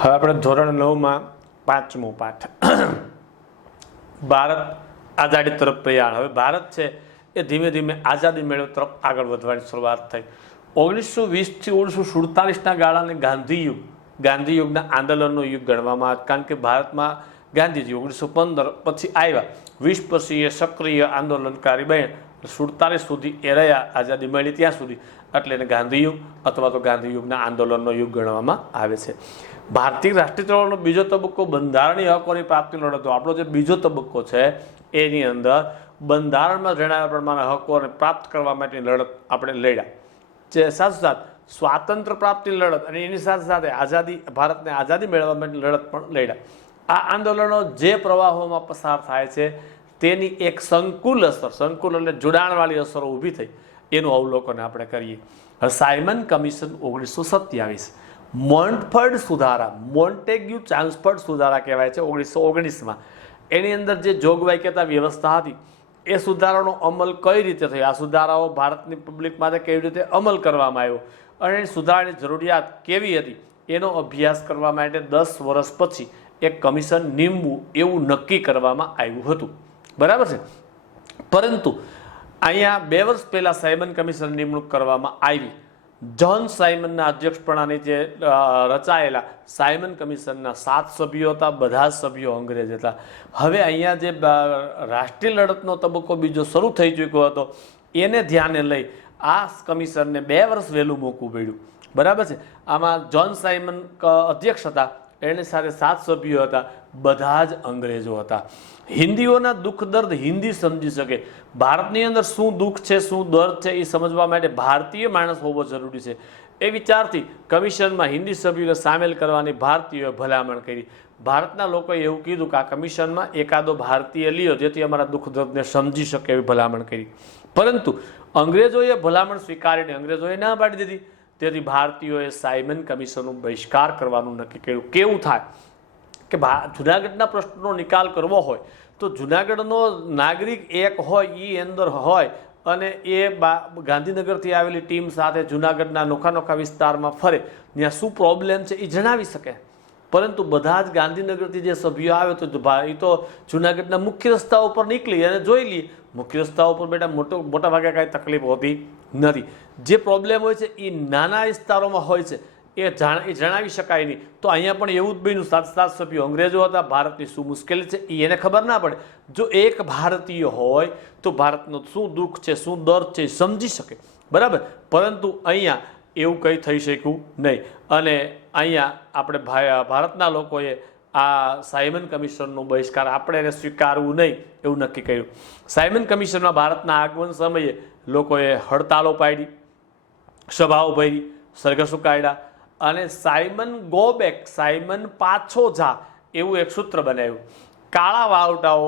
હવે આપણે ધોરણ 9માં 5મો પાઠ ભારત આઝાદી તરફ પ્રયાણ. હવે ભારત છે એ ધીમે ધીમે આઝાદી મેળવવા તરફ આગળ વધવાની શરૂઆત થઈ. 1920 થી 1947ના ગાળાને ગાંધી યુગના આંદોલનનો યુગ ગણવામાં આવે, કારણ કે ભારતમાં ગાંધીજી 1915 પછી આવ્યા, 20 પછી એ સક્રિય આંદોલનકારી બન્યા, 47 સુધી એ રહ્યા આઝાદી મળી ત્યાં સુધી, એટલે એને ગાંધી યુગ અથવા તો ગાંધી યુગના આંદોલનનો યુગ ગણવામાં આવે છે. ભારતીય રાષ્ટ્રીય ચળવળનો બીજો તબક્કો બંધારણીય હકોની પ્રાપ્તિનો લડતો. આપણો જે બીજો તબક્કો છે એની અંદર બંધારણમાં જણાવ્યા પ્રમાણે હકોને પ્રાપ્ત કરવા માટેની લડત આપણે લડ્યા જે સાથોસાથ સ્વાતંત્ર્ય પ્રાપ્તિની લડત અને એની સાથે સાથે ભારતને આઝાદી મેળવવા માટેની લડત પણ લડ્યા. આ આંદોલનો જે પ્રવાહોમાં પસાર થાય છે તેની એક સંકુલ એટલે જોડાણવાળી અસરો ઊભી થઈ એનું અવલોકન આપણે કરીએ. સાયમન કમિશન 1927, મોન્ટફર્ડ સુધારા, મોન્ટેગ્યુ ચાન્સફર્ડ સુધારા કહેવાય છે 1919માં. એની અંદર જે જોગવાઈ કહેતા વ્યવસ્થા હતી એ સુધારાનો અમલ કઈ રીતે થયો, આ સુધારાઓ ભારતની પબ્લિક માટે કેવી રીતે અમલ કરવામાં આવ્યો અને સુધારાની જરૂરિયાત કેવી હતી એનો અભ્યાસ કરવા માટે 10 વર્ષ પછી એક કમિશન નીમવું એવું નક્કી કરવામાં આવ્યું હતું. બરાબર છે. પરંતુ અહીંયા 2 વર્ષ પહેલા સાયમન કમિશન નિમણૂક કરવામાં આવી. જ્હોન સાયમનના અધ્યક્ષપણાની જે રચાયેલા સાયમન કમિશનના 7 સભ્યો હતા, બધા જ સભ્યો અંગ્રેજ હતા. હવે અહીંયા જે રાષ્ટ્રીય લડતનો તબક્કો બીજો શરૂ થઈ ચૂક્યો હતો એને ધ્યાને લઈ આ કમિશનને 2 વર્ષ વહેલું મૂકવું પડ્યું. બરાબર છે. આમાં જ્હોન સાયમન અધ્યક્ષ હતા, એની સાથે 7 સભ્યો હતા, બધા જ અંગ્રેજો હતા. હિન્દીઓના દુઃખ દર્દ હિન્દી સમજી શકે, ભારતની અંદર શું દુઃખ છે શું દર્દ છે એ સમજવા માટે ભારતીય માણસ હોવો જરૂરી છે. એ વિચારથી કમિશનમાં હિન્દી સભ્યોને સામેલ કરવાની ભારતીયોએ ભલામણ કરી. ભારતના લોકોએ એવું કીધું કે આ કમિશનમાં એકાદો ભારતીય લ્યો જેથી અમારા દુઃખ દર્દને સમજી શકે એવી ભલામણ કરી. પરંતુ અંગ્રેજોએ ભલામણ સ્વીકારીને અંગ્રેજોએ ના પાડી દીધી. તેથી ભારતીયોએ સાયમન કમિશનનો બહિષ્કાર કરવાનું નક્કી કર્યું. કેવું થાય કે જુનાગઢના પ્રશ્નનો નિકાલ કરવો હોય તો જુનાગઢનો નાગરિક એક હોય એ અંદર હોય અને એ ગાંધીનગરથી આવેલી ટીમ સાથે જુનાગઢના નોખા વિસ્તારમાં ફરે, ત્યાં શું પ્રોબ્લેમ છે એ જણાવી શકે. પરંતુ બધા જ ગાંધીનગરથી જે સભ્યો આવે તો એ તો જુનાગઢના મુખ્ય રસ્તા ઉપર નીકળી અને જોઈ લઈએ. મુખ્ય રસ્તા ઉપર બેટા મોટા ભાગે કાંઈ તકલીફ હોતી નથી. જે પ્રોબ્લેમ હોય છે એ નાના વિસ્તારોમાં હોય છે, એ જણાવી શકાય નહીં. તો અહીંયા પણ એવું જ બન્યું. 7 સભ્યો અંગ્રેજો હતા, ભારતની શું મુશ્કેલી છે એ એને ખબર ના પડે. જો એક ભારતીય હોય તો ભારતનું શું દુઃખ છે શું દર્દ છે એ સમજી શકે. બરાબર. પરંતુ અહીંયા એવું કંઈ થઈ શક્યું નહીં અને અહીંયા આપણે ભારતના લોકોએ આ સાયમન કમિશનનો બહિષ્કાર આપણે એને સ્વીકારવું નહીં એવું નક્કી કર્યું. સાયમન કમિશનમાં ભારતના આગમન સમયે લોકોએ હડતાલો પાડી, સભાઓ ભરી, સરઘસો કાઢ્યા અને સાયમન ગો બેક, સાયમન પાછો જા એવું એક સૂત્ર બનાવ્યું. કાળા વાવટાઓ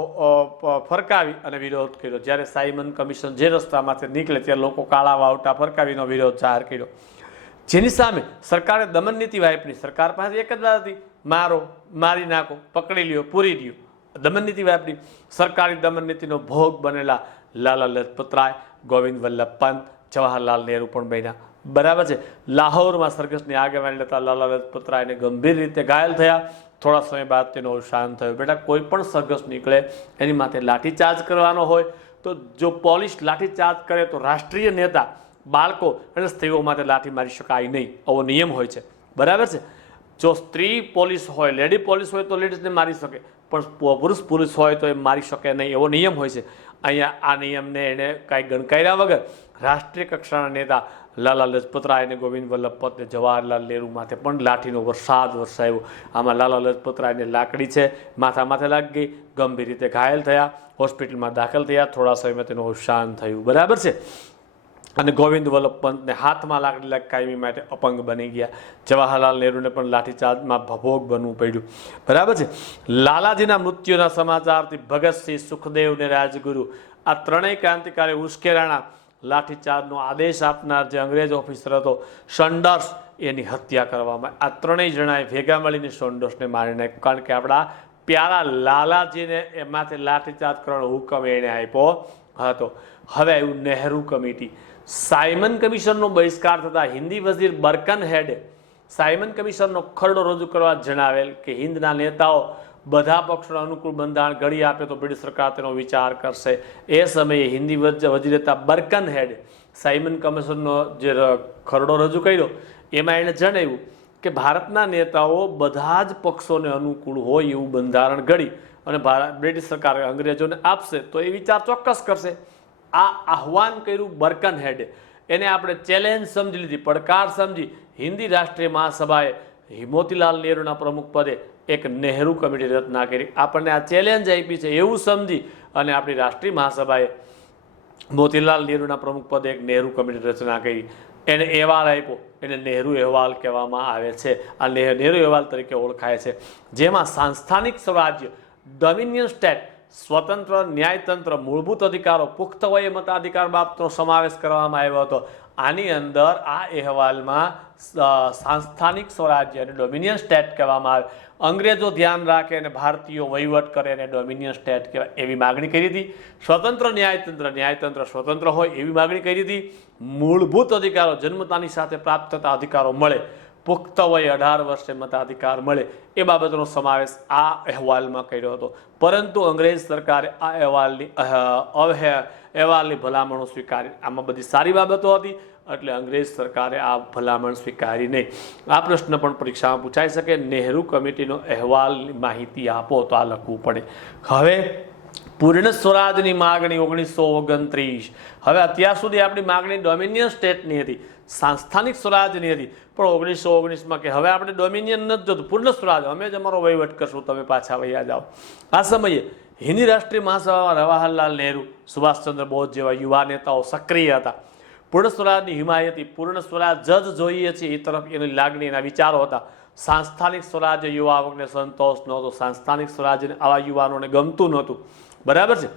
ફરકાવી અને વિરોધ કર્યો. જ્યારે સાયમન કમિશન જે રસ્તામાંથી નીકળે ત્યારે લોકો કાળા વાવટા ફરકાવીનો વિરોધ જાહેર કર્યો. જેની સામે સરકારે દમન નીતિ વાપરી. સરકાર પાસે એક જ વાત હતી, મારો, મારી નાખો, પકડી લ્યો, પૂરી લ્યો. દમન નીતિ વાપરી. સરકારી દમન નીતિનો ભોગ બનેલા લાલા લજપત રાય, ગોવિંદ વલ્લભ પંત, જવાહરલાલ નહેરુ પણ બન્યા. બરાબર છે. લાહોરમાં સરઘસની આગેવાની લેતા લાલા લજપત રાયને ગંભીર રીતે ઘાયલ થયા. થોડા સમય બાદ તેનો અવસાન થયું. બેટા કોઈ પણ સરઘસ નીકળે એની માથે લાઠીચાર્જ કરવાનો હોય તો જો પોલીસ લાઠીચાર્જ કરે તો રાષ્ટ્રીય નેતા, બાળકો અને સ્ત્રીઓ માટે લાઠી મારી શકાય નહીં, આવો નિયમ હોય છે. બરાબર છે. જો સ્ત્રી પોલીસ હોય, લેડી પોલીસ હોય તો લેડીઝને મારી શકે, પણ પુરુષ પોલીસ હોય તો એ મારી શકે નહીં, એવો નિયમ હોય છે. અહીંયા આ નિયમને એને કાંઈ ગણકાર્યા વગર રાષ્ટ્રીય કક્ષાના નેતા લાલા લજપત રાય અને ગોવિંદ વલ્લભ પંત, જવાહરલાલ નહેરુ માથે પણ લાઠીનો વરસાદ વરસાયો. આમાં લાલા લજપત રાયને લાકડી છે માથે લાગી ગઈ, ગંભીર રીતે ઘાયલ થયા, હોસ્પિટલમાં દાખલ થયા, થોડા સમયમાં તેનું અવસાન થયું. બરાબર છે. અને ગોવિંદ વલ્લભ પંતને હાથમાં લાકડી લાગી કાયમી માટે અપંગ બની ગયા. જવાહરલાલ નહેરુને પણ લાઠીચાર્જમાં ભોગ બનવું પડ્યું. બરાબર છે. લાલાજીના મૃત્યુના સમાચારથી ભગતસિંહ, સુખદેવ ને રાજગુરુ આ ત્રણેય ક્રાંતિકારી ઉશ્કેરાણા. લાઠીચાર્જનો આદેશ આપનાર જે અંગ્રેજ ઓફિસર હતો સોન્ડર્સ, એની હત્યા કરવામાં. આ ત્રણેય જણાએ ભેગા મળીને સોન્ડર્સને મારી નાખ્યો, કારણ કે આપણા પ્યારા લાલાજીને એમાંથી લાઠીચાર્જ કરવાનો હુકમ એણે આપ્યો હતો. હવે આવ્યું નહેરુ કમિટી. સાયમન કમિશનનો બહિષ્કાર થતા હિન્દી વઝીર બર્કનહેડે સાયમન કમિશનનો ખરડો રજૂ કરવા જણાવેલ કે હિન્દના નેતાઓ બધા પક્ષોના અનુકૂળ બંધારણ ઘડી આપે તો બ્રિટિશ સરકાર તેનો વિચાર કરશે. એ સમયે હિન્દી વજીરતા બર્કન હેડ સાયમન કમિશનનો જે ખરડો રજૂ કર્યો એમાં એણે જણાવ્યું કે ભારતના નેતાઓ બધા જ પક્ષોને અનુકૂળ હોય એવું બંધારણ ઘડી અને બ્રિટિશ સરકાર અંગ્રેજોને આપશે તો એ વિચાર ચોક્કસ કરશે. આ આહ્વાન કર્યું બર્કન હેડે. એને આપણે ચેલેન્જ સમજી લીધી, પડકાર સમજી હિન્દી રાષ્ટ્રીય મહાસભાએ મોતીલાલ નેહરુના પ્રમુખ પદે એક નહેરુ કમિટી રચના કરી. આપણને આ ચેલેન્જ આપી છે એવું સમજી અને આપણી રાષ્ટ્રીય મહાસભાએ મોતીલાલ નેહરુના પ્રમુખ પદે એક નહેરુ કમિટી રચના કરી. એને અહેવાલ આપ્યો, એને નહેરુ અહેવાલ કહેવામાં આવે છે. આ નહેરુ અહેવાલ તરીકે ઓળખાય છે, જેમાં સાંસ્થાનિક સ્વરાજ્ય, ડોમિનિયન સ્ટેટ, સ્વતંત્ર ન્યાયતંત્ર, મૂળભૂત અધિકારો, પુખ્ત વયે મતાધિકાર બાબતનો સમાવેશ કરવામાં આવ્યો હતો. આની અંદર આ અહેવાલમાં સાંસ્થાનિક સ્વરાજ્ય અને ડોમિનિયન સ્ટેટ કહેવામાં આવે. અંગ્રેજો ધ્યાન રાખે અને ભારતીયો વહીવટ કરે અને ડોમિનિયન સ્ટેટ કહેવાય એવી માગણી કરી હતી. સ્વતંત્ર ન્યાયતંત્ર સ્વતંત્ર હોય એવી માગણી કરી હતી. મૂળભૂત અધિકારો, જન્મતાની સાથે પ્રાપ્ત થતા અધિકારો મળે, પુખ્ત વયે 18 વર્ષે મતાધિકાર મળે એ બાબતનો સમાવેશ આ અહેવાલમાં કર્યો હતો. પરંતુ અંગ્રેજ સરકારે આ અહેવાલની ભલામણો સ્વીકારી. આમાં બધી સારી બાબતો હતી એટલે અંગ્રેજ સરકારે આ ભલામણ સ્વીકારી નહીં. આ પ્રશ્ન પણ પરીક્ષામાં પૂછાઈ શકે. નહેરુ કમિટીનો અહેવાલની માહિતી આપો તો આ લખવું પડે. હવે પૂર્ણ સ્વરાજની માગણી 1929. હવે અત્યાર સુધી આપણી માગણી ડોમિનિયન સ્ટેટની હતી, સાંસ્થાનિક સ્વરાજની હતી, પણ 1919માં કે હવે આપણે ડોમિનિયન નથી જોતું, પૂર્ણ સ્વરાજ, અમે જ અમારો વહીવટ કરશું, તમે પાછા વહ્યા જાઓ. આ સમયે હિન્દી રાષ્ટ્રીય મહાસભામાં જવાહરલાલ નહેરુ, સુભાષચંદ્ર બોઝ જેવા યુવા નેતાઓ સક્રિય હતા. પૂર્ણ સ્વરાજની હિમાયતી, પૂર્ણ સ્વરાજ જ જોઈએ છે એ તરફ એની લાગણી, એના વિચારો હતા. સાંસ્થાનિક સ્વરાજ્ય યુવાઓને સંતોષ નહોતો, સાંસ્થાનિક સ્વરાજ્યને આવા યુવાનોને ગમતું નહોતું. બરાબર છે.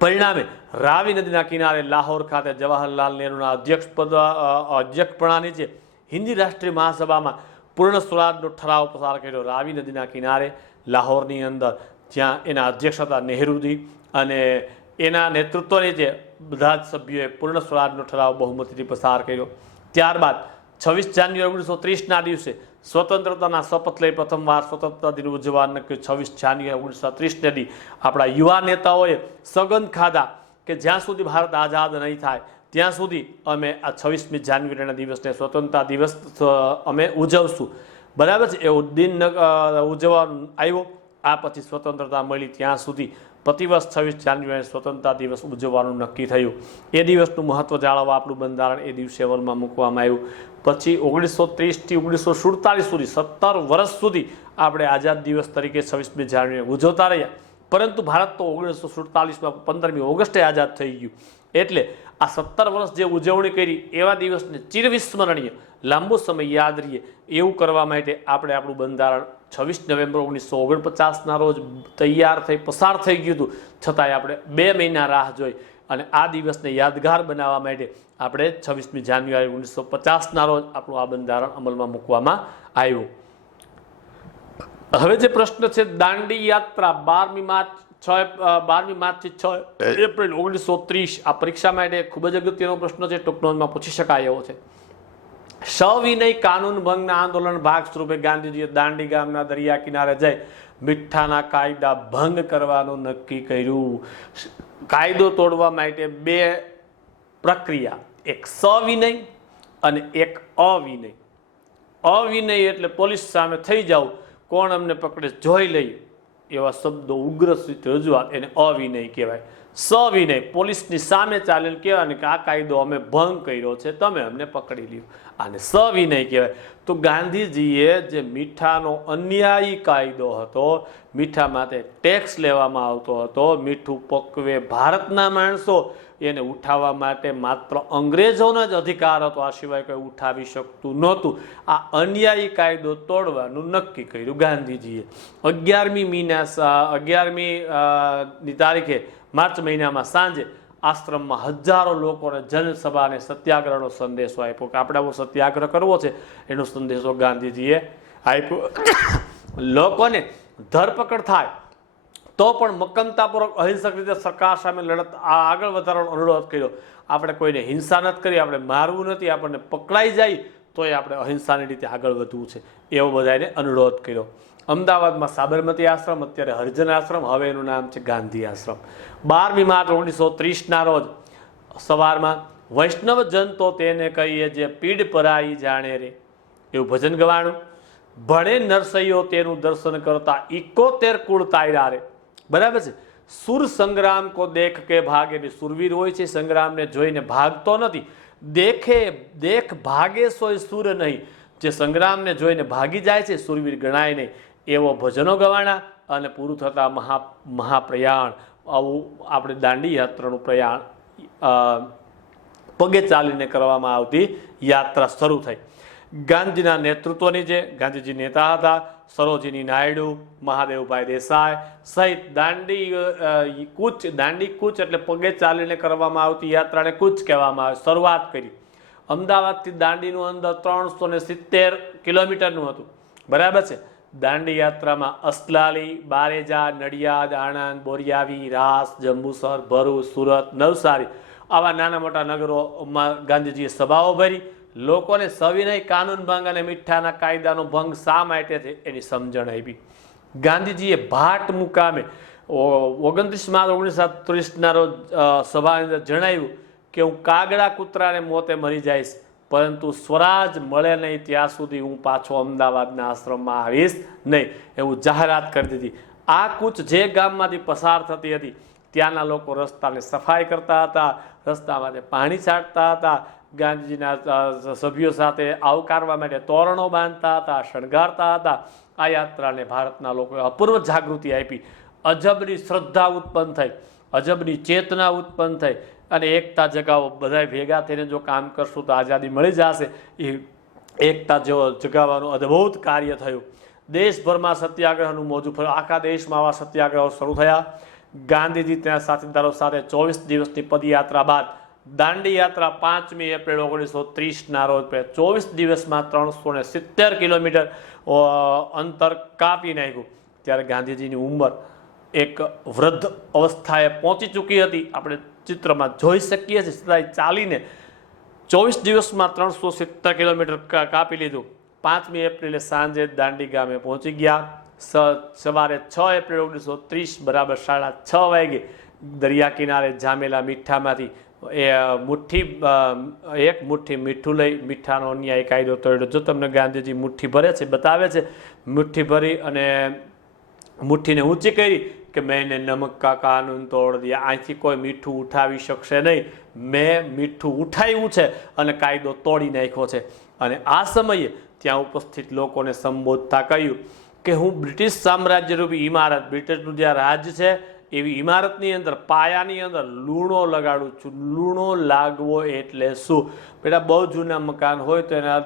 પરિણામે રાવી નદીના કિનારે લાહોર ખાતે જવાહરલાલ નહેરુના અધ્યક્ષપણા નીચે હિન્દી રાષ્ટ્રીય મહાસભામાં પૂર્ણ સ્વરાજનો ઠરાવ પસાર કર્યો. રાવી નદીના કિનારે લાહોરની અંદર જ્યાં એના અધ્યક્ષ હતા નહેરુજી અને એના નેતૃત્વ નીચે બધા જ સભ્યોએ પૂર્ણ સ્વરાજનો ઠરાવ બહુમતીથી પસાર કર્યો. ત્યારબાદ 26 જાન્યુઆરી 1930ના દિવસે સ્વતંત્રતાના શપથ લઈ પ્રથમવાર સ્વતંત્રતા દિન ઉજવવા નક્કી. 26 જાન્યુઆરી 1930 દી આપણા યુવા નેતાઓએ સગન ખાધા કે જ્યાં સુધી ભારત આઝાદ નહીં થાય ત્યાં સુધી અમે આ 26મી જાન્યુઆરીના દિવસને સ્વતંત્રતા દિવસ અમે ઉજવશું. બરાબર છે. એવો દિન ઉજવવા આવ્યો. આ પછી સ્વતંત્રતા મળી ત્યાં સુધી પ્રતિવર્ષ 26 જાન્યુઆરી સ્વતંત્રતા દિવસ ઉજવવાનું નક્કી થયું. એ દિવસનું મહત્વ જાળવવા આપણું બંધારણ એ દિવસે અમલમાં મૂકવામાં આવ્યું. પછી 1930થી 1947 સુધી 17 વર્ષ સુધી આપણે આઝાદ દિવસ તરીકે 26મી જાન્યુઆરી ઉજવતા રહ્યા. પરંતુ ભારત તો 1947માં 15મી ઓગસ્ટે આઝાદ થઈ ગયું. એટલે આ 17 વર્ષ જે ઉજવણી કરી એવા દિવસને ચિરવિસ્મરણીય, લાંબો સમય યાદ રહીએ એવું કરવા માટે આપણે આપણું બંધારણ 26 નવેમ્બર 1949ના રોજ તૈયાર થઈ પસાર થઈ ગયું હતું. છતાંય આપણે 2 મહિના રાહ જોઈ અને આ દિવસને યાદગાર બનાવવા માટે આપણે 26મી જાન્યુઆરી 1950ના રોજ આપણું આ બંધારણ અમલમાં મૂકવામાં આવ્યું. હવે જે પ્રશ્ન છે, દાંડી યાત્રા 12મી માર્ચથી 6 એપ્રિલ 1930. આ પરીક્ષા માટે ખૂબ જ અગત્યનો પ્રશ્ન છે, ટૂંક નોંધમાં પૂછી શકાય એવો છે. સવિનય કાનૂન ભંગના આંદોલન ભાગ સ્વરૂપે ગાંધીજીએ દાંડી ગામના દરિયા કિનારે જઈ મીઠાના કાયદા ભંગ કરવાનું નક્કી કર્યું. કાયદો તોડવા માટે 2 પ્રક્રિયા, એક સવિનય અને એક અવિનય. અવિનય એટલે પોલીસ સામે થઈ જાવ, કોણ અમને પકડે જોઈ લઈએ એવા શબ્દો, ઉગ્ર રજૂઆત, એને અવિનય કહેવાય. સવિનય પોલીસની સામે ચાલીને કહેવાય કે આ કાયદો અમે ભંગ કર્યો છે, તમે અમને પકડી લ્યો, આને સવિનય કહેવાય. તો ગાંધીજીએ જે મીઠાનો અન્યાયી કાયદો હતો, મીઠા માટે ટેક્સ લેવામાં આવતો હતો, મીઠું પકવે ભારતના માણસો, એને ઉઠાવવા માટે માત્ર અંગ્રેજોનો જ અધિકાર હતો, આ સિવાય કોઈ ઉઠાવી શકતું નહોતું. આ અન્યાયી કાયદો તોડવાનું નક્કી કર્યું ગાંધીજીએ. 11મી તારીખે માર્ચ મહિનામાં સાંજે આશ્રમમાં હજારો લોકોને જનસભા અને સત્યાગ્રહનો સંદેશો આપ્યો કે આપણે આવો સત્યાગ્રહ કરવો છે. એનો સંદેશો ગાંધીજીએ આપ્યો. લોકોને ધરપકડ થાય તો પણ મક્કમતાપૂર્વક અહિંસક રીતે સરકાર સામે લડત આગળ વધારવાનો અનુરોધ કર્યો. આપણે કોઈને હિંસા નથી કરી, આપણે મારવું નથી, આપણને પકડાઈ જાય તોય આપણે અહિંસાની રીતે આગળ વધવું છે એવો બધાને અનુરોધ કર્યો. અમદાવાદમાં સાબરમતી આશ્રમ, અત્યારે હરિજન આશ્રમ, હવે એનું નામ છે ગાંધી આશ્રમ. 12મી માર્ચ 1930ના રોજ સવારમાં વૈષ્ણવ જન તો તેને કહીએ જે પીડ પરાઈ જાણે રે એવું ભજન ગવાણું. ભણે નરસૈયો તેનું દર્શન કરતા 71 કુળ તાયરા રે. બરાબર છે. સુર સંગ્રામ કો દેખ કે ભાગે. સુરવીર હોય છે, સંગ્રામને જોઈને ભાગતો નથી. દેખ ભાગે સોય સુર નહીં. જે સંગ્રામને જોઈને ભાગી જાય છે સુરવીર ગણાય નહીં. એવો ભજનો ગવાણા અને પૂરું થતા મહાપ્રયાણ, આવું આપણે દાંડી યાત્રાનું પ્રયાણ પગે ચાલીને કરવામાં આવતી યાત્રા શરૂ થઈ. ગાંધીના નેતૃત્વની જે ગાંધીજી નેતા હતા, સરોજિની નાયડુ, મહાદેવભાઈ દેસાઈ સહિત દાંડી કૂચ એટલે પગે ચાલીને કરવામાં આવતી યાત્રાને કૂચ કહેવામાં આવે. શરૂઆત કરી અમદાવાદથી દાંડીનું અંદર 370 કિલોમીટરનું હતું. બરાબર છે. દાંડી યાત્રામાં અસલાલી, બારેજા, નડિયાદ, આણંદ, બોરિયાવી, રાસ, જંબુસર, ભરૂચ, સુરત, નવસારી આવા નાના મોટા નગરોમાં ગાંધીજીએ સભાઓ ભરી. લોકોને સવિનય, કાનૂન ભંગ અને મીઠાના કાયદાનો ભંગ શા માટે છે એની સમજણ આપી. ગાંધીજીએ ભાટ મુકામે 29 માર્ચ 1930ના રોજ સભાની અંદર જણાવ્યું કે હું કાગડા કૂતરાને મોતે મરી જઈશ, પરંતુ સ્વરાજ મળે નહીં ત્યાં સુધી હું પાછો અમદાવાદના આશ્રમમાં આવીશ નહીં, એવું જાહેરાત કરી દીધી. આ કૂચ જે ગામમાંથી પસાર થતી હતી ત્યાંના લોકો રસ્તાને સફાઈ કરતા હતા, રસ્તામાં પાણી છાંટતા હતા, ગાંધીજીના સભ્યો સાથે આવકારવા માટે તોરણો બાંધતા હતા, શણગારતા હતા. આ યાત્રાને ભારતના લોકોએ અપૂર્વ જાગૃતિ આપી. અજબની શ્રદ્ધા ઉત્પન્ન થઈ, અજબની ચેતના ઉત્પન્ન થઈ અને એકતા જગાવો. બધા ભેગા થઈને જો કામ કરશું તો આઝાદી મળી જશે. એ એકતા જેવો જગાવવાનું અદ્ભુત કાર્ય થયું. દેશભરમાં સત્યાગ્રહનું મોજું ફર્યું. આખા દેશમાં આવા સત્યાગ્રહો શરૂ થયા. ગાંધીજી ત્યાં સાથીદારો સાથે 24 દિવસની પદયાત્રા બાદ દાંડી યાત્રા 5મી એપ્રિલ 1930ના રોજ 24 દિવસમાં 370 કિલોમીટર અંતર કાપી નાખ્યું. ત્યારે ગાંધીજીની ઉંમર એક વૃદ્ધ અવસ્થાએ પહોંચી ચૂકી હતી. આપણે ચિત્રમાં જોઈ શકીએ છીએ. છતાંય ચાલીને 24 દિવસમાં 370 કિલોમીટર કાપી લીધું. 5મી એપ્રિલે સાંજે દાંડી ગામે પહોંચી ગયા. સવારે 6 એપ્રિલ 1930 બરાબર 6:30 વાગે દરિયા કિનારે જામેલા મીઠામાંથી એક મુઠ્ઠી મીઠું લઈ મીઠાનો અન્યાય કાયદો તોડ્યો. જો તમને ગાંધીજી મુઠ્ઠી ભરે છે બતાવે છે, મુઠ્ઠી ભરી અને મુઠ્ઠીને ઊંચી કરી કે મેને નમક કા કાનૂન તોડ દિયા. અહીંથી કોઈ મીઠું ઉઠાવી શકશે નહીં. મેં મીઠું ઉઠાવ્યું છે અને કાયદો તોડી નાખ્યો છે. અને આ સમયે ત્યાં ઉપસ્થિત લોકોને સંબોધતા કહ્યું કે હું બ્રિટિશ સામ્રાજ્યરૂપી ઇમારત, બ્રિટિશનું જે રાજ્ય છે એવી ઇમારતની અંદર પાયાની અંદર લૂણો લગાડું છું. લૂણો લાગવો એટલે શું? બેટા, બહુ જૂના મકાન હોય તો એના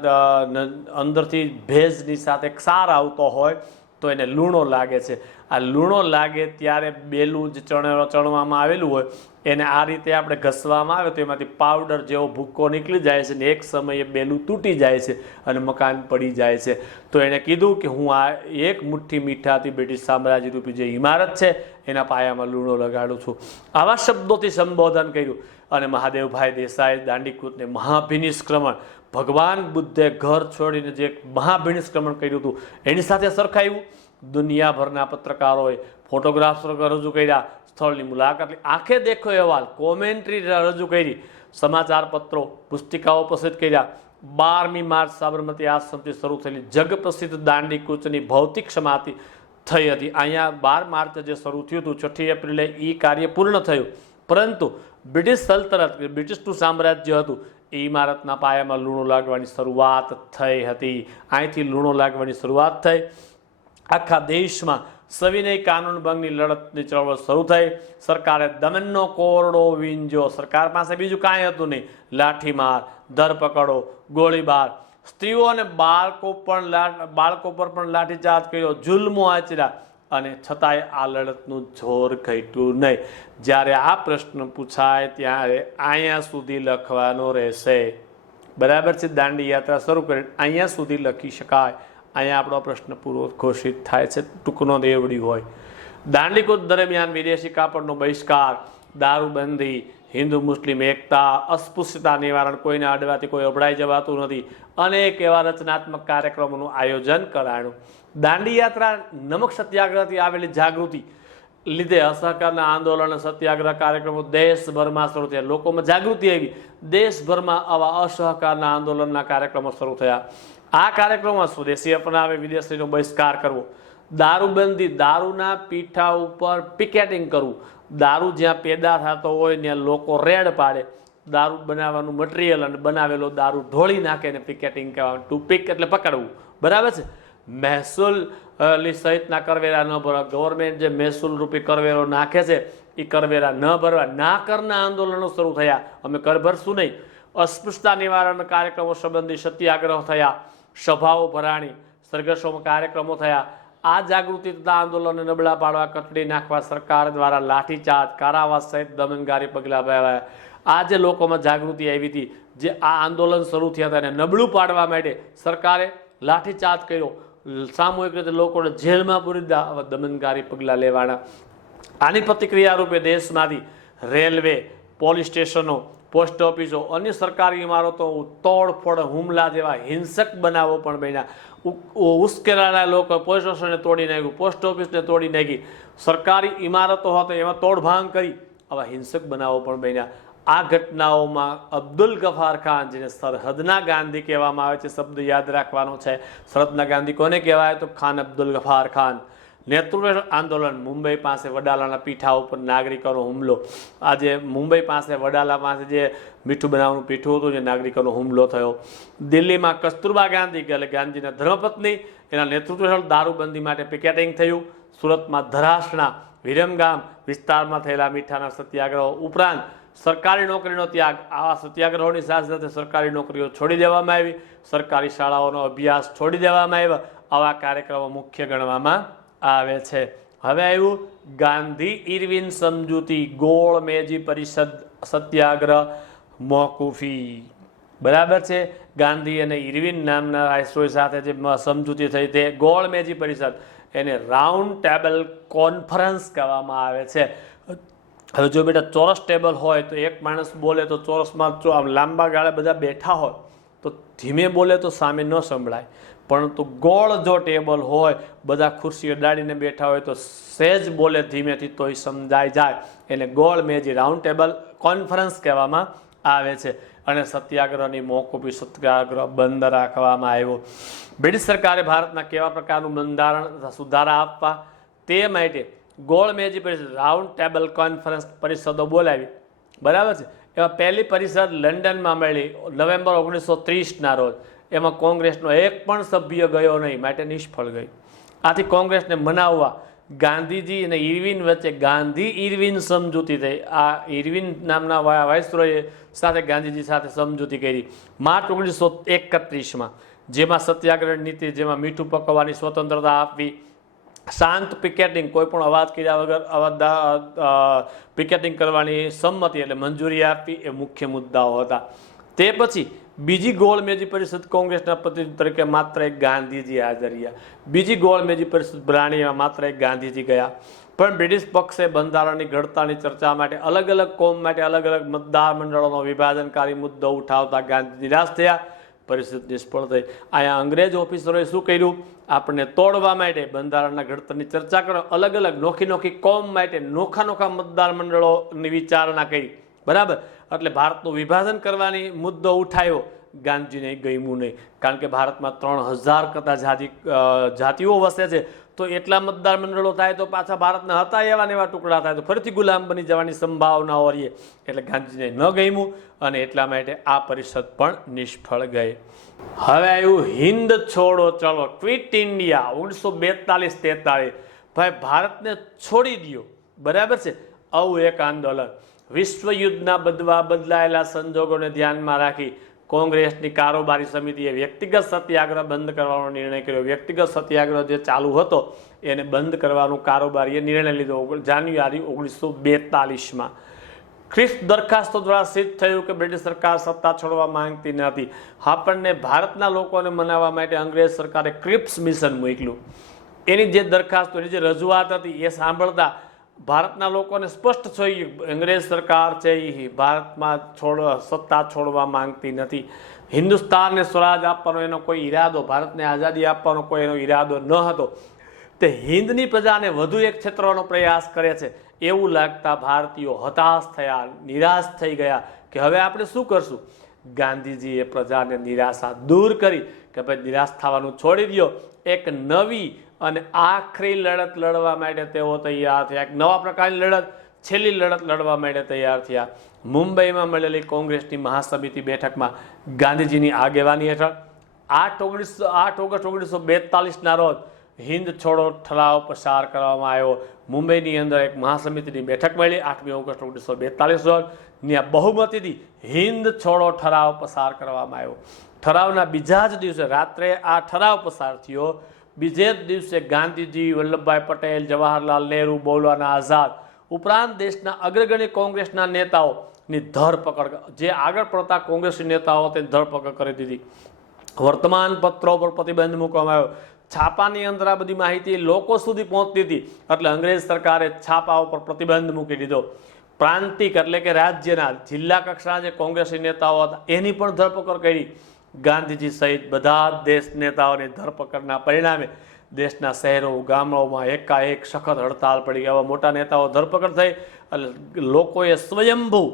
અંદરથી ભેજની સાથે ક્ષાર આવતો હોય તો એને લૂણો લાગે છે. આ લૂણો લાગે ત્યારે બેલું જે ચણવામાં આવેલું હોય એને આ રીતે આપણે ઘસવામાં આવે તો એમાંથી પાવડર જેવો ભૂક્કો નીકળી જાય છે ને એક સમયે બેલું તૂટી જાય છે અને મકાન પડી જાય છે. તો એણે કીધું કે હું આ એક મુઠ્ઠી મીઠાથી બ્રિટિશ સામ્રાજ્ય રૂપી જે ઇમારત છે એના પાયામાં લૂણો લગાડું છું. આવા શબ્દોથી સંબોધન કર્યું. અને મહાદેવભાઈ દેસાઈ દાંડીકૂચને મહાભિનિષ્ક્રમણ, ભગવાન બુદ્ધે ઘર છોડીને જે મહાભિનિષ્ક્રમણ કર્યું હતું એની સાથે સરખાવ્યું. દુનિયાભરના પત્રકારોએ ફોટોગ્રાફ્સ રજૂ કર્યા, સ્થળની મુલાકાત લઈ, આંખે દેખો અહેવાલ, કોમેન્ટ્રી રજૂ કરી, સમાચાર પત્રો, પુસ્તિકાઓ પ્રસિદ્ધ કર્યા. 12મી માર્ચ સાબરમતી આશ્રમથી શરૂ થયેલી જગ પ્રસિદ્ધ દાંડી કૂચની ભૌતિક સમાપ્તિ થઈ હતી. અહીંયા 12 માર્ચે જે શરૂ થયું હતું, 6 એપ્રિલે એ કાર્ય પૂર્ણ થયું. પરંતુ બ્રિટિશ સલ્તનત, બ્રિટિશનું સામ્રાજ્ય હતું, એ ઇમારતના પાયામાં લૂણો લાગવાની શરૂઆત થઈ હતી. અહીંથી લૂણો લાગવાની શરૂઆત થઈ. આખા દેશમાં સવિનય કાનૂન ભંગની લડતની ચળવળ શરૂ થઈ. સરકારે દમનનો કોરડો વીંજ્યો. સરકાર પાસે બીજું કાંઈ હતું નહીં. લાઠીમાર, ધરપકડો, ગોળીબાર, સ્ત્રીઓ અને બાળકો પર પણ લાઠીચાર્જ કર્યો, જુલ્મો આચર્યા. અને છતાંય આ લડતનું જોર ઘટ્યું નહીં. જ્યારે આ પ્રશ્ન પૂછાય ત્યારે અહીંયા સુધી લખવાનો રહેશે. બરાબર છે. દાંડી યાત્રા શરૂ કરી અહીંયા સુધી લખી શકાય. અહીંયા આપણો પ્રશ્ન પૂરો ઘોષિત થાય છે. ટૂંકનો દેવડી હોય. દાંડીકૂચ દરમિયાન વિદેશી કાપડનો બહિષ્કાર, દારૂબંધી, હિન્દુ મુસ્લિમ એકતા, અસ્પૃશ્યતા નિવારણ, કોઈને અડવાથી કોઈ અભડાઈ જવાતું નથી. અનેક એવા રચનાત્મક કાર્યક્રમોનું આયોજન કરાયું. દાંડી યાત્રા, નમક સત્યાગ્રહથી આવેલી જાગૃતિ લીધે અસહકારના આંદોલન, સત્યાગ્રહ કાર્યક્રમો દેશભરમાં શરૂ થયા. લોકોમાં જાગૃતિ આવી, દેશભરમાં આવા અસહકારના આંદોલનના કાર્યક્રમો શરૂ થયા. આ કાર્યક્રમમાં સ્વદેશી અપનાવે, વિદેશીનો બહિષ્કાર કરવો, દારૂબંધી, દારૂના પીઠા ઉપર પિકેટિંગ કરવું, દારૂ જ્યાં પેદા થતો હોય ત્યાં લોકો રેડ પાડે, દારૂ બનાવવાનું મટીરિયલ અને બનાવેલો દારૂ ઢોળી નાખે ને પિકેટિંગ કહેવાનું. ટુ પિક એટલે પકડવું, બરાબર છે. મહેસૂલ સહિતના કરવેરા ન ભરવા, ગવર્મેન્ટ જે મહેસૂલ રૂપી કરવેરો નાખે છે એ કરવેરા ન ભરવા, ના કરના આંદોલનો શરૂ થયા. અમે કર ભરશું નહીં. અસ્પૃશ્યતા નિવારણ કાર્યક્રમો સંબંધી સત્યાગ્રહ થયા, સભાઓ ભરાણી, સરઘસોમાં કાર્યક્રમો થયા. આ જાગૃતિ તથા આંદોલનને નબળા પાડવા, કચડી નાખવા સરકાર દ્વારા લાઠીચાર્જ, કારાવાસ સહિત દમનકારી પગલાં ભરાયા. આ જે લોકોમાં જાગૃતિ આવી હતી, જે આ આંદોલન શરૂ થયા હતા એને નબળું પાડવા માટે સરકારે લાઠીચાર્જ કર્યો, સામૂહિક રીતે લોકોને જેલમાં પૂરી દીધા. આવા દમનકારી પગલાં લેવાના. આની પ્રતિક્રિયા રૂપે દેશમાંથી રેલવે, પોલીસ સ્ટેશનો, પોસ્ટ ઓફિસો, અન્ય સરકારી ઇમારતો તોડફોડ, હુમલા જેવા હિંસક બનાવો પણ બન્યા. ઉશ્કેરાના લોકો પોલીસ સ્ટેશનને તોડી નાખ્યું, પોસ્ટ ઓફિસને તોડી નાખી, સરકારી ઇમારતો હતી એમાં તોડભાંગ કરી. આવા હિંસક બનાવો પણ બન્યા. આ ઘટનાઓમાં અબ્દુલ ગફાર ખાન, જેને સરહદના ગાંધી કહેવામાં આવે છે, શબ્દ યાદ રાખવાનો છે. સરહદના ગાંધી કોને કહેવાય? તો ખાન અબ્દુલ ગફાર ખાન. નેતૃત્વ આંદોલન, મુંબઈ પાસે વડાલાના પીઠા ઉપર નાગરિકોનો હુમલો. આજે મુંબઈ પાસે વડાલા પાસે જે મીઠું બનાવવાનું પીઠું હતું, જે નાગરિકોનો હુમલો થયો. દિલ્હીમાં કસ્તુરબા ગાંધી, એટલે ગાંધીના ધર્મપત્ની, એના નેતૃત્વ હેઠળ દારૂબંધી માટે પિકેટિંગ થયું. સુરતમાં ધરાસણા, વિરમગામ વિસ્તારમાં થયેલા મીઠાના સત્યાગ્રહો ઉપરાંત સરકારી નોકરીનો ત્યાગ. આવા સત્યાગ્રહોની સાથે સાથે સરકારી નોકરીઓ છોડી દેવામાં આવી, સરકારી શાળાઓનો અભ્યાસ છોડી દેવામાં આવ્યો. આવા કાર્યક્રમો મુખ્ય ગણવામાં આવે છે. હવે આવ્યું ગાંધી ઇરવિન સમજૂતી, ગોળમેજી પરિષદ, સત્યાગ્રહ મોકૂફી. બરાબર છે. ગાંધી અને ઇરવિન નામના વાઇસરોય સાથે જે સમજૂતી થઈ તે ગોળમેજી પરિષદ, એને રાઉન્ડ ટેબલ કોન્ફરન્સ કહેવામાં આવે છે. હવે જો બેટા ચોરસ ટેબલ હોય તો એક માણસ બોલે તો ચોરસમાં આમ લાંબા ગાળે બધા બેઠા હોય તો ધીમે બોલે તો સામે ન સંભળાય, પરંતુ ગોળ જો ટેબલ હોય, બધા ખુરશી અડાડીને બેઠા હોય તો સહેજ બોલે ધીમેથી તોય સમજાઈ જાય. એને ગોળ મેજી, રાઉન્ડ ટેબલ કોન્ફરન્સ કહેવામાં આવે છે. અને સત્યાગ્રહની મોકૂફી, સત્યાગ્રહ બંધ રાખવામાં આવ્યો. બ્રિટિશ સરકારે ભારતના કેવા પ્રકારનું બંધારણ તથા સુધારા આપવા તે માટે ગોળમેજી પરિષદ, રાઉન્ડ ટેબલ કોન્ફરન્સ પરિષદો બોલાવી. બરાબર છે. એમાં પહેલી પરિષદ લંડનમાં મળી નવેમ્બર 1930ના રોજ. એમાં કોંગ્રેસનો એક પણ સભ્ય ગયો નહીં, માટે નિષ્ફળ ગઈ. આથી કોંગ્રેસને મનાવવા ગાંધીજી અને ઇરવિન વચ્ચે ગાંધી ઇરવિન સમજૂતી થઈ. આ ઇરવિન નામના વાઇસરોયે સાથે ગાંધીજી સાથે સમજૂતી કરી માર્ચ 1931માં, જેમાં સત્યાગ્રહ નીતિ, જેમાં મીઠું પકવવાની સ્વતંત્રતા આપવી, શાંત પિકેટિંગ, કોઈ પણ અવાજ કર્યા વગર પિકેટિંગ કરવાની સંમતિ એટલે મંજૂરી આપવી, એ મુખ્ય મુદ્દાઓ હતા. તે પછી બીજી ગોળમેજી પરિષદ કોંગ્રેસના પ્રતિનિધિ તરીકે માત્ર એક ગાંધીજી હાજર રહ્યા. બીજી ગોળમેજી પરિષદ ભરાણીમાં માત્ર એક ગાંધીજી ગયા. પણ બ્રિટિશ પક્ષે બંધારણની ઘડતાની ચર્ચા માટે અલગ અલગ કોમ માટે અલગ અલગ મતદાર મંડળોનો વિભાજનકારી મુદ્દો ઉઠાવતા ગાંધી નિરાશ થયા. પરિસ્થિતિ નિષ્ફળ થઈ. અહીંયા અંગ્રેજ ઓફિસરોએ શું કર્યું? આપણને તોડવા માટે બંધારણના ઘડતરની ચર્ચા કરો, અલગ અલગ નોખી નોખી કોમ માટે નોખા નોખા મતદાર મંડળોની વિચારણા કરી. બરાબર. એટલે ભારતનું વિભાજન કરવાની મુદ્દો ઉઠાવ્યો. ગાંધીજીને ગમ્યું નહીં, કારણ કે ભારતમાં 3000 કરતાં જાતિઓ વસે છે, તો એટલા મતદાર મંડળો થાય તો પાછા ભારતના હતા એવા ને એવા ટુકડા થાય તો ફરીથી ગુલામ બની જવાની સંભાવનાઓ રહી. એટલે ગાંધીજીને ન ગમ્યું અને એટલા માટે આ પરિષદ પણ નિષ્ફળ ગઈ. હવે આવ્યું હિન્દ છોડો ચલો, ક્વિટ ઇન્ડિયા 1942-43. ભાઈ ભારતને છોડી દો. બરાબર છે. આવું એક આંદોલન વિશ્વયુદ્ધના બદલાયેલા સંજોગોને ધ્યાનમાં રાખી કોંગ્રેસની કારોબારી સમિતિએ વ્યક્તિગત સત્યાગ્રહ બંધ કરવાનો નિર્ણય કર્યો. વ્યક્તિગત સત્યાગ્રહ જે ચાલુ હતો એને બંધ કરવાનો કારોબારીએ નિર્ણય લીધો જાન્યુઆરી 1942માં. ક્રિપ્સ દરખાસ્તો દ્વારા સિદ્ધ થયું કે બ્રિટિશ સરકાર સત્તા છોડવા માંગતી નથી. આપણને ભારતના લોકોને મનાવવા માટે અંગ્રેજ સરકારે ક્રિપ્સ મિશન મોકલ્યું. એની જે દરખાસ્તો, એની જે રજૂઆત હતી એ સાંભળતા ભારતના લોકોને સ્પષ્ટ છે અંગ્રેજ સરકાર છે એ ભારતમાં સત્તા છોડવા માંગતી નથી. હિન્દુસ્તાનને સ્વરાજ આપવાનો એનો કોઈ ઈરાદો, ભારતને આઝાદી આપવાનો કોઈ એનો ઈરાદો ન હતો. તે હિન્દની પ્રજાને વધુ એક છેતરવાનો પ્રયાસ કરે છે એવું લાગતા ભારતીયો હતાશ થયા, નિરાશ થઈ ગયા કે હવે આપણે શું કરશું. ગાંધીજીએ પ્રજાને નિરાશા દૂર કરી કે ભાઈ નિરાશ થવાનું છોડી દો, એક નવી અને આખરી લડત લડવા માટે તેઓ તૈયાર થયા. એક નવા પ્રકારની લડત, છેલ્લી લડત લડવા માટે તૈયાર થયા. મુંબઈમાં મળેલી કોંગ્રેસની મહાસમિતિ બેઠકમાં ગાંધીજીની આગેવાની હેઠળ 8 ઓગસ્ટ 1942ના રોજ હિન્દ છોડો ઠરાવ પસાર કરવામાં આવ્યો. મુંબઈની અંદર એક મહાસમિતિની બેઠક મળી 8મી ઓગસ્ટ 1942 રોજ. ત્યાં બહુમતીથી હિન્દ છોડો ઠરાવ પસાર કરવામાં આવ્યો. ઠરાવના બીજા જ દિવસે રાત્રે આ ઠરાવ પસાર થયો. બીજે જ દિવસે ગાંધીજી, વલ્લભભાઈ પટેલ, જવાહરલાલ નહેરુ, મૌલાના આઝાદ ઉપરાંત દેશના અગ્રગણ્ય કોંગ્રેસના નેતાઓની ધરપકડ, જે આગળ પડતા કોંગ્રેસી નેતાઓ તેની ધરપકડ કરી દીધી. વર્તમાન પત્રો પર પ્રતિબંધ મૂકવામાં આવ્યો. છાપાની અંદર આ બધી માહિતી લોકો સુધી પહોંચતી હતી એટલે અંગ્રેજ સરકારે છાપા ઉપર પ્રતિબંધ મૂકી દીધો. પ્રાંતિક એટલે કે રાજ્યના જિલ્લા કક્ષાના જે કોંગ્રેસી નેતાઓ હતા એની પણ ધરપકડ કરી. ગાંધીજી સહિત બધા જ દેશ નેતાઓની ધરપકડના પરિણામે દેશના શહેરો ગામડાઓમાં એકાએક સખત હડતાલ પડી. આવા મોટા નેતાઓ ધરપકડ થઈ એટલે લોકોએ સ્વયંભૂ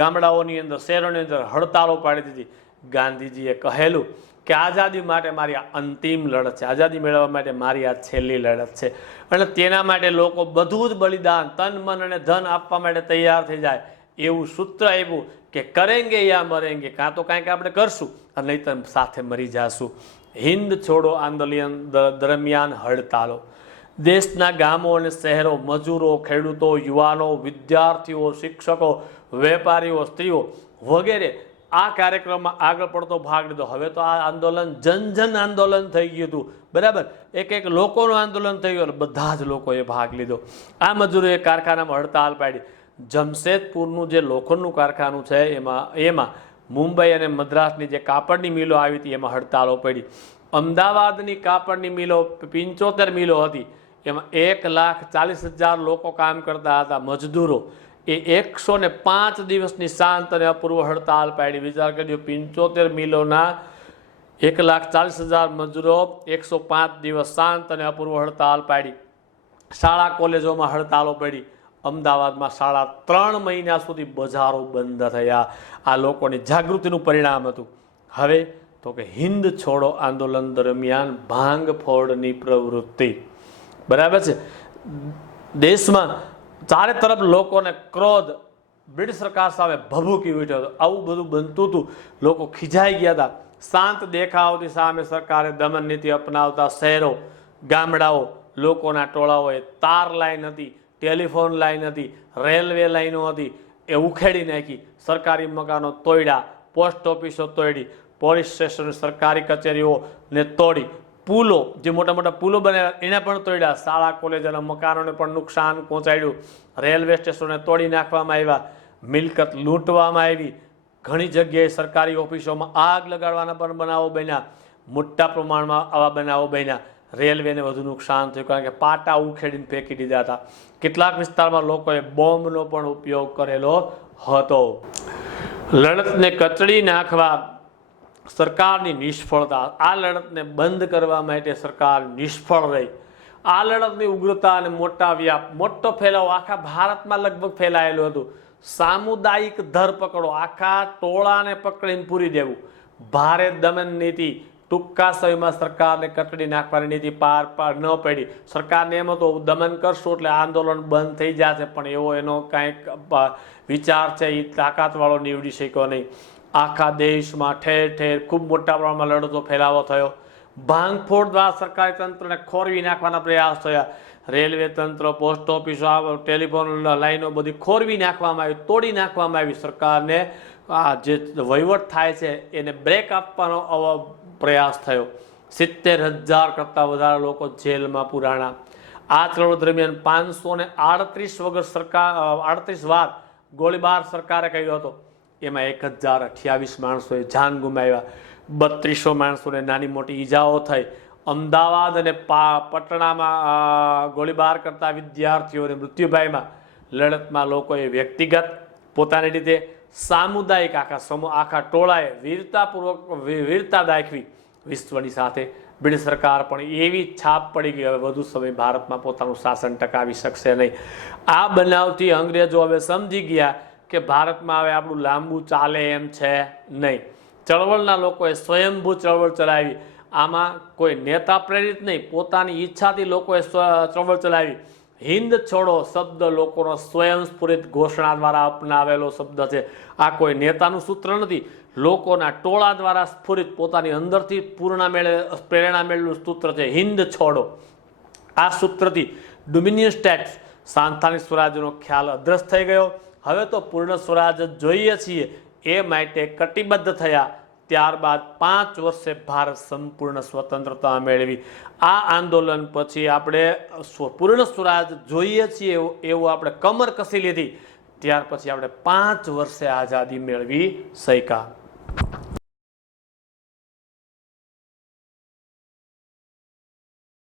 ગામડાઓની અંદર, શહેરોની અંદર હડતાલો પાડી દીધી. ગાંધીજીએ કહેલું કે આઝાદી માટે મારી આ અંતિમ લડત છે, આઝાદી મેળવવા માટે મારી આ છેલ્લી લડત છે અને તેના માટે લોકો બધું જ બલિદાન, તન, મન અને ધન આપવા માટે તૈયાર થઈ જાય એવું સૂત્ર આપ્યું કે કરેંગે યા મરેંગે, કાં તો કાંઈક આપણે કરશું અને નહીં તો સાથે મરી જાશું. હિન્દ છોડો આંદોલન દરમિયાન હડતાલો, દેશના ગામો અને શહેરો, મજૂરો, ખેડૂતો, યુવાનો, વિદ્યાર્થીઓ, શિક્ષકો, વેપારીઓ, સ્ત્રીઓ વગેરે આ કાર્યક્રમમાં આગળ પડતો ભાગ લીધો. હવે તો આ આંદોલન જન આંદોલન થઈ ગયું હતું, બરાબર. એક લોકોનું આંદોલન થઈ ગયું, બધા જ લોકોએ ભાગ લીધો. આ મજૂરોએ કારખાનામાં હડતાલ પાડી. જમશેદપુરનું જે લોખંડનું કારખાનું છે એમાં મુંબઈ અને મદ્રાસની જે કાપડની મિલો આવી હતી એમાં હડતાલો પડી. અમદાવાદની કાપડની મિલો 75 મિલો હતી, એમાં 1,40,000 લોકો કામ કરતા હતા, મજદૂરો. એ 105 દિવસની શાંત અને અપૂર્વ હડતાલ પાડી. વિચાર કર્યો, 75 મિલોના 1,40,000 મજૂરો 105 દિવસ શાંત અને અપૂર્વ હડતાલ પાડી. શાળા કોલેજોમાં હડતાલો પડી. અમદાવાદમાં 3.5 મહિના સુધી બજારો બંધ થયા. આ લોકોની જાગૃતિનું પરિણામ હતું. હવે તો કે હિન્દ છોડો આંદોલન દરમિયાન ભાંગફોડની પ્રવૃત્તિ, બરાબર છે. દેશમાં ચારે તરફ લોકોને ક્રોધ બ્રિટિશ સરકાર સામે ભભૂકી ઉઠ્યો હતો. આવું બધું બનતું હતું, લોકો ખીજાઈ ગયા હતા. શાંત દેખાવની સામે સરકારે દમન નીતિ અપનાવતા શહેરો, ગામડાઓ, લોકોના ટોળાઓએ તાર લાઈન હતી, ટેલિફોન લાઈન હતી, રેલવે લાઈનો હતી, એ ઉખેડી નાખી. સરકારી મકાનો તોડ્યા, પોસ્ટ ઓફિસો તોડી, પોલીસ સ્ટેશન, સરકારી કચેરીઓને તોડી, પુલો, જે મોટા મોટા પુલો બનાવ્યા એને પણ તોડ્યા, શાળા કોલેજ અને મકાનોને પણ નુકસાન પહોંચાડ્યું, રેલવે સ્ટેશનને તોડી નાખવામાં આવ્યા, મિલકત લૂંટવામાં આવી. ઘણી જગ્યાએ સરકારી ઓફિસોમાં આગ લગાડવાના પણ બનાવો બન્યા. મોટા પ્રમાણમાં આવા બનાવો બન્યા. રેલવેને વધુ નુકસાન થયું કારણ કે પાટા ઉખેડીને ફેંકી દીધા હતા. કેટલાક વિસ્તારમાં લોકોએ બોમ્બનો પણ ઉપયોગ કરેલો હતો. લડતને કચડી નાખવા સરકારની નિષ્ફળતા, આ લડતને બંધ કરવા માટે સરકાર નિષ્ફળ રહી. આ લડતની ઉગ્રતા અને મોટો ફેલાવો આખા ભારતમાં લગભગ ફેલાયેલું હતું. સામુદાયિક ધરપકડો, આખા ટોળાને પકડીને પૂરી દેવું, ભારે દમન નીતિ, ટૂંકા સમયમાં સરકારને કચડી નાખવાની નીતિ પાર ન પડી. સરકારને એમ હતું દમન કરશું એટલે આંદોલન બંધ થઈ જશે, પણ એવો એનો કાંઈક વિચાર છે એ તાકાતવાળો નીવડી શક્યો નહીં. આખા દેશમાં ઠેર ઠેર ખૂબ મોટા પ્રમાણમાં લડતો ફેલાવો થયો. ભાંગફોડ દ્વારા સરકારી તંત્રને ખોરવી નાખવાના પ્રયાસ થયા. રેલવે તંત્ર, પોસ્ટ ઓફિસો, ટેલિફોન લાઈનો બધી ખોરવી નાખવામાં આવી, તોડી નાખવામાં આવી. સરકારને આ જે વહીવટ થાય છે એને બ્રેક આપવાનો પ્રયાસ થયો. 70,000 કરતાં વધારે લોકો જેલમાં પુરાણા. આ ચળવળ દરમિયાન 538 વાર ગોળીબાર સરકારે કર્યો હતો. એમાં 1028 માણસોએ જાન ગુમાવ્યા, 3200 માણસોને નાની મોટી ઈજાઓ થઈ અમદાવાદ અને પટણામાં ગોળીબાર કરતા વિદ્યાર્થીઓને મૃત્યુ પામ્યા. લડતમાં લોકોએ વ્યક્તિગત પોતાની રીતે સામુદાયિક આખા ટોળાએ વીરતા દાખવી. વિશ્વની સાથે બ્રિટિશ સરકાર પણ એવી છાપ પડી ગઈ હવે વધુ સમય ભારતમાં પોતાનું શાસન ટકાવી શકશે નહીં. આ બનાવથી અંગ્રેજો હવે સમજી ગયા કે ભારતમાં હવે આપણું લાંબુ ચાલે એમ છે નહીં. ચળવળના લોકોએ સ્વયંભૂ ચળવળ ચલાવી. આમાં કોઈ નેતા પ્રેરિત નહીં, પોતાની ઈચ્છાથી લોકોએ ચળવળ ચલાવી. હિન્દ છોડો શબ્દ લોકોનો સ્વયંસ્ફુરિત ઘોષણા દ્વારા અપનાવેલો શબ્દ છે. આ કોઈ નેતાનું સૂત્ર નથી, લોકોના ટોળા દ્વારા સ્ફુરિત પોતાની અંદરથી પ્રેરણા મેળવેલું સૂત્ર છે, હિન્દ છોડો. આ સૂત્રથી ડોમિનિયન સ્ટેટ્સ સાંસ્થાનિક સ્વરાજ્યનો ખ્યાલ અદ્રશ્ય થઈ ગયો. હવે તો પૂર્ણ સ્વરાજ જોઈએ છીએ એ માટે કટિબદ્ધ થયા. ત્યારબાદ 5 વર્ષે ભારત સંપૂર્ણ સ્વતંત્રતા મેળવી. આ આંદોલન પછી આપણે પૂર્ણ સ્વરાજ જોઈએ છીએ એવું આપણે કમર કસી લીધી. ત્યાર પછી આપણે 5 વર્ષે આઝાદી મેળવી શક્યા.